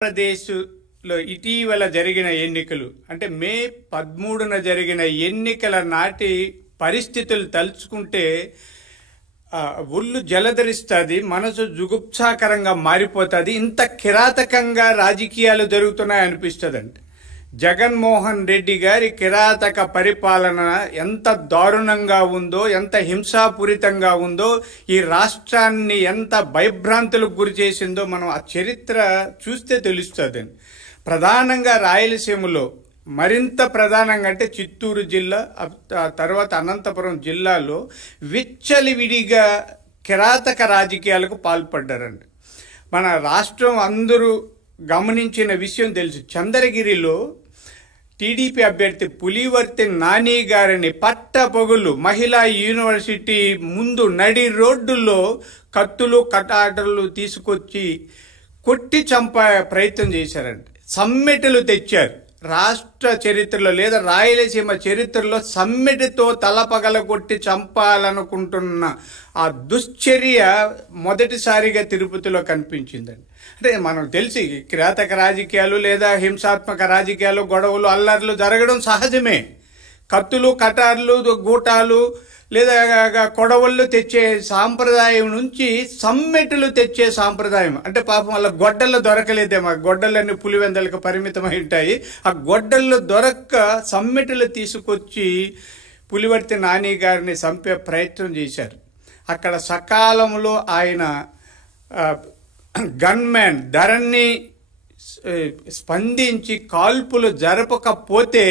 ఆంధ్రప్రదేశ్లో ఇటీవల జరిగిన ఎన్నికలు అంటే మే 13న జరిగిన ఎన్నికల నాటి పరిస్థితులు తలుచుకుంటే ఒళ్ళు జలధరిస్తుంది, మనసు జుగుప్సాకరంగా మారిపోతుంది. ఇంత కిరాతకంగా రాజకీయాలు జరుగుతున్నాయి అనిపిస్తుందండి. జగన్మోహన్ రెడ్డి గారి కిరాతక పరిపాలన ఎంత దారుణంగా ఉందో, ఎంత హింసాపూరితంగా ఉందో, ఈ రాష్ట్రాన్ని ఎంత భయభ్రాంతులకు గురి చేసిందో మనం ఆ చరిత్ర చూస్తే తెలుస్తుందండి. ప్రధానంగా రాయలసీమలో, మరింత ప్రధానంగా అంటే చిత్తూరు జిల్లా, తర్వాత అనంతపురం జిల్లాలో విచ్చలివిడిగా కిరాతక రాజకీయాలకు పాల్పడ్డారండి. మన రాష్ట్రం అందరూ గమనించిన విషయం తెలుసు. చంద్రగిరిలో టీడీపీ అభ్యర్థి పులివర్తి నాని గారిని పట్టపగులు మహిళా యూనివర్సిటీ ముందు నడి రోడ్డులో కత్తులు కటాటలు తీసుకొచ్చి కొట్టి చంపే ప్రయత్నం చేశారండి. సమ్మెటలు తెచ్చారు. రాష్ట్ర చరిత్రలో లేదా రాయలసీమ చరిత్రలో సమ్మెటితో తలపగలగొట్టి చంపాలనుకుంటున్న ఆ దుశ్చర్య మొదటిసారిగా తిరుపతిలో కనిపించిందండి. అంటే మనకు తెలిసి కిరాతక రాజకీయాలు లేదా హింసాత్మక రాజకీయాలు, గొడవలు, అల్లర్లు జరగడం సహజమే. కత్తులు కటార్లు గూటాలు లేదా కొడవళ్ళు తెచ్చే సాంప్రదాయం నుంచి సమ్మెటలు తెచ్చే సాంప్రదాయం అంటే పాపం వాళ్ళ గొడ్డళ్ళు దొరకలేదేమో, గొడ్డలన్నీ పులివెందలకు పరిమితమై ఉంటాయి. ఆ గొడ్డళ్ళు దొరక్క సమ్మెటలు తీసుకొచ్చి పులివర్తి నాని గారిని చంపే ప్రయత్నం చేశారు. అక్కడ సకాలంలో ఆయన గన్మ్యాన్ ధరణి స్పందించి కాల్పులు జరపకపోతే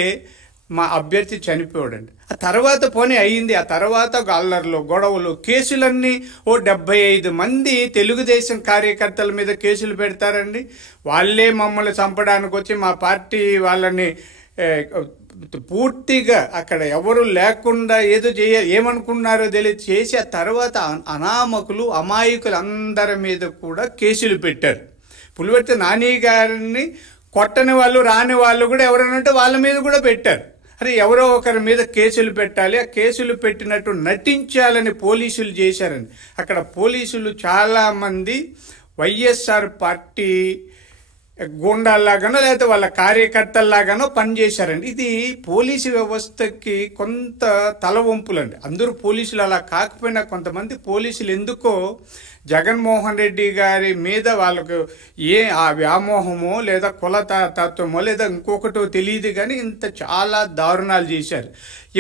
మా అభ్యర్థి చనిపోయాడండి. ఆ తర్వాత పోనీ అయ్యింది. ఆ తర్వాత అల్లర్లు, గొడవలు, కేసులన్నీ 75 మంది తెలుగుదేశం కార్యకర్తల మీద కేసులు పెడతారండి. వాళ్ళే మమ్మల్ని చంపడానికి వచ్చి మా పార్టీ వాళ్ళని పూర్తిగా అక్కడ ఎవరు లేకుండా ఏదో ఏమనుకున్నారో తెలియదు చేసి ఆ తర్వాత అనామకులు, అమాయకులు అందరి మీద కూడా కేసులు పెట్టారు. పులివర్తి నాని గారిని కొట్టని వాళ్ళు, రాని వాళ్ళు కూడా ఎవరైనా ఉంటే వాళ్ళ మీద కూడా పెట్టారు. అరే ఎవరో ఒకరి మీద కేసులు పెట్టాలి, ఆ కేసులు పెట్టినట్టు నటించాలని పోలీసులు చేశారండి. అక్కడ పోలీసులు చాలామంది వైఎస్ఆర్ పార్టీ గూండాల్లాగానో లేకపోతే వాళ్ళ కార్యకర్తల్లాగానో పనిచేశారండి. ఇది పోలీసు వ్యవస్థకి కొంత తలవంపులండి. అందరూ పోలీసులు అలా కాకపోయినా కొంతమంది పోలీసులు ఎందుకో జగన్మోహన్ రెడ్డి గారి మీద వాళ్ళకు ఆ వ్యామోహమో లేదా కులతత్వమో లేదా ఇంకొకటో తెలియదు కానీ ఇంత చాలా దారుణాలు చేశారు.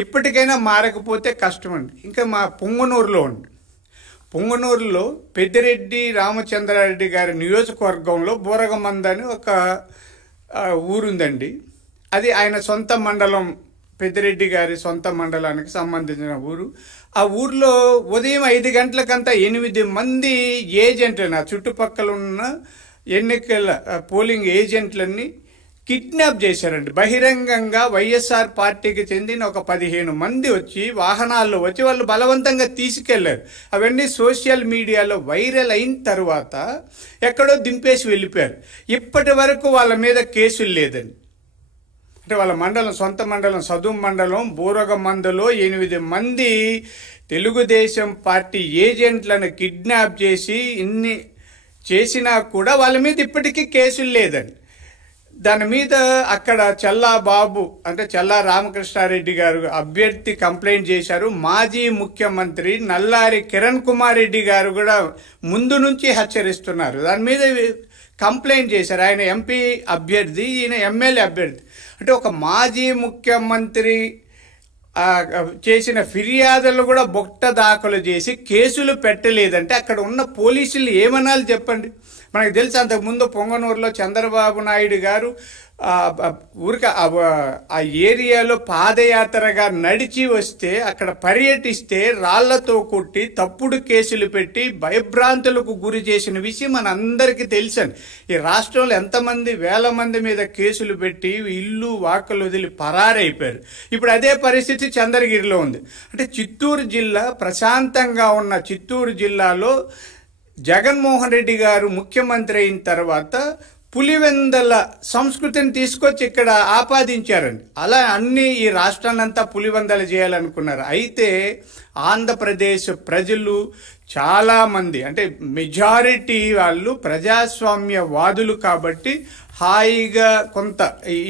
ఇప్పటికైనా మారకపోతే కష్టమండి. ఇంకా మా పొంగనూరులో పెద్దిరెడ్డి రామచంద్రారెడ్డి గారి నియోజకవర్గంలో బూరగమంద అని ఒక ఊరుందండి. అది ఆయన సొంత మండలం, పెద్దిరెడ్డి గారి సొంత మండలానికి సంబంధించిన ఊరు. ఆ ఊర్లో ఉదయం 5 గంటలకంతా 8 మంది ఏజెంట్లని, ఆ చుట్టుపక్కల ఉన్న ఎన్నికల పోలింగ్ ఏజెంట్లన్నీ కిడ్నాప్ చేశారండి. బహిరంగంగా వైఎస్ఆర్ పార్టీకి చెందిన ఒక 15 మంది వచ్చి వాహనాల్లో వచ్చి వాళ్ళు బలవంతంగా తీసుకెళ్లారు. అవన్నీ సోషల్ మీడియాలో వైరల్ అయిన తర్వాత ఎక్కడో దింపేసి వెళ్ళిపోయారు. ఇప్పటి వరకు వాళ్ళ మీద కేసులు లేదండి. అంటే వాళ్ళ మండలం, సొంత మండలం, సదుం మండలం బూరగమందలో 8 మంది తెలుగుదేశం పార్టీ ఏజెంట్లను కిడ్నాప్ చేసి ఇన్ని చేసినా కూడా వాళ్ళ మీద ఇప్పటికీ కేసులు లేదండి. దాని మీద అక్కడ చెల్లాబాబు అంటే చెల్లా రామకృష్ణారెడ్డి గారు అభ్యర్థి కంప్లైంట్ చేశారు. మాజీ ముఖ్యమంత్రి నల్లారి కిరణ్ కుమార్ రెడ్డి గారు కూడా ముందు నుంచి హెచ్చరిస్తున్నారు. దాని మీద కంప్లైంట్ చేశారు. ఆయన ఎంపీ అభ్యర్థి, ఈయన ఎమ్మెల్యే అభ్యర్థి. అంటే ఒక మాజీ ముఖ్యమంత్రి చేసిన ఫిర్యాదులు కూడా బొట్ట దాఖలు చేసి కేసులు పెట్టలేదంటే అక్కడ ఉన్న పోలీసులు ఏమనాలి చెప్పండి. మనకు తెలుసు అంతకుముందు పొంగనూరులో చంద్రబాబు నాయుడు గారు ఊరికి ఆ ఏరియాలో పాదయాత్రగా నడిచి వస్తే అక్కడ పర్యటిస్తే రాళ్లతో కొట్టి తప్పుడు కేసులు పెట్టి భయభ్రాంతులకు గురి చేసిన విషయం మన అందరికీ తెలుసండి. ఈ రాష్ట్రంలో ఎంతమంది వేల మంది మీద కేసులు పెట్టి ఇల్లు వాకలు వదిలి పరారైపోయారు. ఇప్పుడు అదే పరిస్థితి చంద్రగిరిలో ఉంది. అంటే చిత్తూరు జిల్లా, ప్రశాంతంగా ఉన్న చిత్తూరు జిల్లాలో జగన్మోహన్ రెడ్డి గారు ముఖ్యమంత్రి అయిన తర్వాత పులివెందల సంస్కృతిని తీసుకొచ్చి ఇక్కడ ఆపాదించారండి. అలా అన్ని ఈ రాష్ట్రాన్నంతా పులివెందలు చేయాలనుకున్నారు. అయితే ఆంధ్రప్రదేశ్ ప్రజలు చాలామంది, అంటే మెజారిటీ వాళ్ళు ప్రజాస్వామ్యవాదులు కాబట్టి హాయిగా కొంత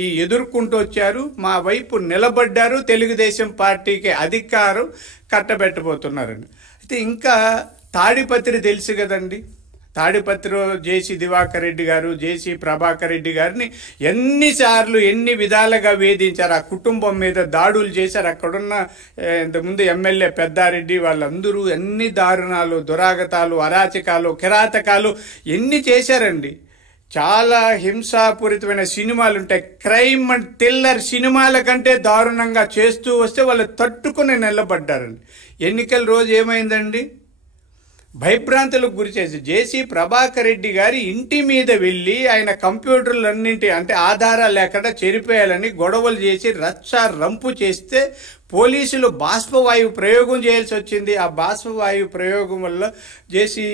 ఈ ఎదుర్కొంటూ వచ్చారు, మా వైపు నిలబడ్డారు, తెలుగుదేశం పార్టీకి అధికారం కట్టబెట్టబోతున్నారండి. అయితే ఇంకా తాడిపత్రి తెలుసు కదండి. తాడిపత్రిలో జేసీ దివాకర్ రెడ్డి గారు, జేసీ ప్రభాకర్ రెడ్డి గారిని ఎన్నిసార్లు ఎన్ని విధాలుగా వేధించారు, ఆ కుటుంబం మీద దాడులు చేశారు. అక్కడున్న ఇంతకుముందు ఎమ్మెల్యే పెద్దారెడ్డి వాళ్ళందరూ ఎన్ని దారుణాలు, దురాగతాలు, అరాచకాలు, కిరాతకాలు ఎన్ని చేశారండి. చాలా హింసాపూరితమైన సినిమాలు ఉంటాయి. క్రైమ్ అండ్ థ్రిల్లర్ సినిమాల కంటే దారుణంగా చేస్తూ వస్తే వాళ్ళు తట్టుకుని నిలబడ్డారండి. ఎన్నికల రోజు ఏమైందండి? భయభ్రాంతులకు గురి చేసి జేసీ ప్రభాకర్ రెడ్డి గారి ఇంటి మీద వెళ్ళి ఆయన కంప్యూటర్లన్నింటి అంటే ఆధారాలు లేకుండా చెరిపేయాలని గొడవలు చేసి రచ్చ రంపు చేస్తే పోలీసులు బాష్పవాయువు ప్రయోగం చేయాల్సి వచ్చింది. ఆ బాష్పవాయువు ప్రయోగం వల్ల జేసీ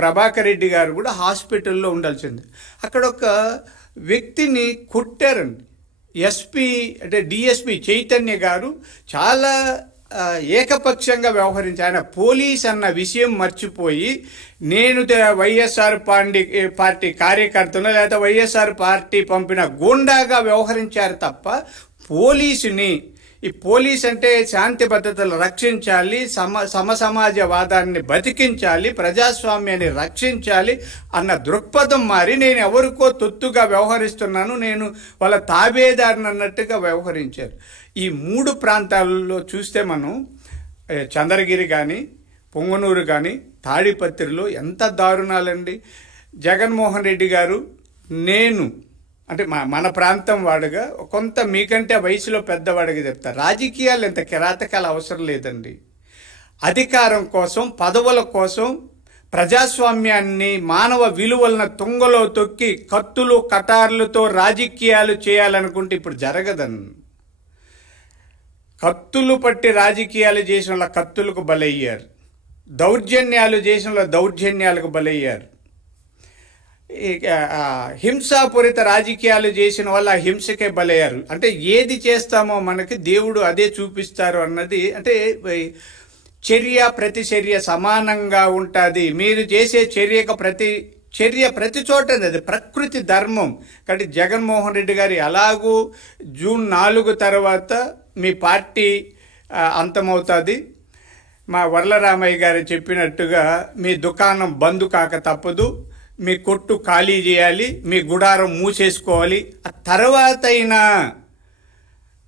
ప్రభాకర్ రెడ్డి గారు కూడా హాస్పిటల్లో ఉండాల్సింది. అక్కడ ఒక వ్యక్తిని కొట్టారండి. ఎస్పీ అంటే డిఎస్పీ చైతన్య గారు చాలా ఏకపక్షంగా వ్యవహరించి ఆయన పోలీస్ అన్న విషయం మర్చిపోయి నేను వైఎస్ఆర్ పార్టీ కార్యకర్తను లేదా వైఎస్ఆర్ పార్టీ పంపిన గూండాగా వ్యవహరించారు తప్ప పోలీసుని, ఈ పోలీస్ అంటే శాంతి భద్రతలు రక్షించాలి, సమసమాజవాదాన్ని బతికించాలి, ప్రజాస్వామ్యాన్ని రక్షించాలి అన్న దృక్పథం మారి నేను ఎవరికో తొత్తుగా వ్యవహరిస్తున్నాను, నేను వాళ్ళ తాబేదారిని అన్నట్టుగా వ్యవహరించారు. ఈ 3 ప్రాంతాలలో చూస్తే మనం చంద్రగిరి కానీ, పొంగనూరు కానీ, తాడిపత్రిలో ఎంత దారుణాలండి. జగన్మోహన్ రెడ్డి గారు, నేను అంటే మన ప్రాంతం వాడుగా కొంత మీకంటే వయసులో పెద్దవాడిగా చెప్తారు, రాజకీయాలు ఎంత కిరాతకాలు అవసరం లేదండి. అధికారం కోసం, పదవుల కోసం, ప్రజాస్వామ్యాన్ని, మానవ విలువలను తుంగలో తొక్కి కత్తులు కటార్లతో రాజకీయాలు చేయాలనుకుంటే ఇప్పుడు జరగదండి. కత్తులు పట్టి రాజకీయాలు చేసిన వాళ్ళ కత్తులకు బలయ్యారు, దౌర్జన్యాలు చేసిన వాళ్ళ దౌర్జన్యాలకు బలయ్యారు, హింసాపూరిత రాజకీయాలు చేసిన వల్ల హింసకే బలయ్యారు. అంటే ఏది చేస్తామో మనకి దేవుడు అదే చూపిస్తారు అన్నది. అంటే చర్య ప్రతిచర్య సమానంగా ఉంటుంది. మీరు చేసే చర్య ప్రతి చోట అది ప్రకృతి ధర్మం. కాబట్టి జగన్మోహన్ రెడ్డి గారు ఎలాగూ జూన్ 4 తర్వాత మీ పార్టీ అంతమవుతుంది. మా వరలరామయ్య గారు చెప్పినట్టుగా మీ దుకాణం బంద్ కాక తప్పదు, మీ కొట్టు ఖాళీ చేయాలి, మీ గుడారం మూసేసుకోవాలి. ఆ తర్వాత అయినా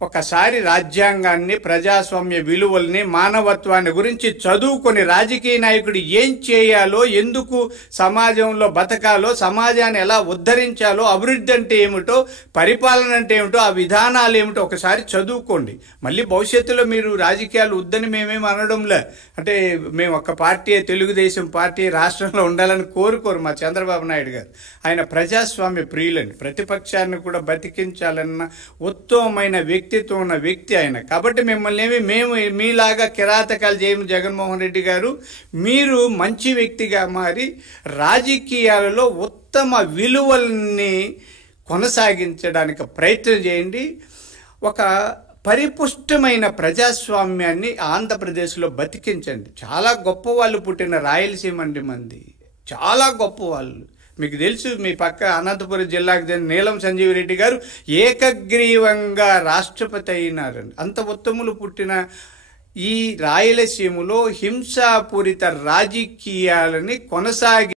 ఒకసారి రాజ్యాంగాన్ని, ప్రజాస్వామ్య విలువల్ని, మానవత్వాన్ని గురించి చదువుకొని రాజకీయ నాయకుడు ఏం చేయాలో, ఎందుకు సమాజంలో బతకాలో, సమాజాన్ని ఎలా ఉద్ధరించాలో, అభివృద్ధి అంటే ఏమిటో, పరిపాలన అంటే ఏమిటో, ఆ విధానాలు ఏమిటో ఒకసారి చదువుకోండి. మళ్ళీ భవిష్యత్తులో మీరు రాజకీయాలు వద్దని మేమేమి అనడంలే. అంటే మేము ఒక పార్టీ, తెలుగుదేశం పార్టీ రాష్ట్రంలో ఉండాలని కోరుకోరు మా చంద్రబాబు నాయుడు గారు. ఆయన ప్రజాస్వామ్య ప్రియులండి. ప్రతిపక్షాన్ని కూడా బతికించాలన్న ఉత్తమమైన వ్యక్తిత్వం ఉన్న వ్యక్తి ఆయన. కాబట్టి మిమ్మల్ని మేము మీలాగా కిరాతకాలు చేయము జగన్మోహన్ రెడ్డి గారు. మీరు మంచి వ్యక్తిగా మారి రాజకీయాలలో ఉత్తమ విలువల్ని కొనసాగించడానికి ప్రయత్నం చేయండి. ఒక పరిపుష్టమైన ప్రజాస్వామ్యాన్ని ఆంధ్రప్రదేశ్లో బతికించండి. చాలా గొప్ప వాళ్ళు పుట్టిన రాయలసీమ అండి మంది, చాలా గొప్ప వాళ్ళు. మీకు తెలుసు, మీ పక్క అనంతపురం జిల్లాకు చెందిన నీలం సంజీవ్ రెడ్డి గారు ఏకగ్రీవంగా రాష్ట్రపతి అయినారండి. అంత ఉత్తములు పుట్టిన ఈ రాయలసీమలో హింసాపూరిత రాజకీయాలని కొనసాగి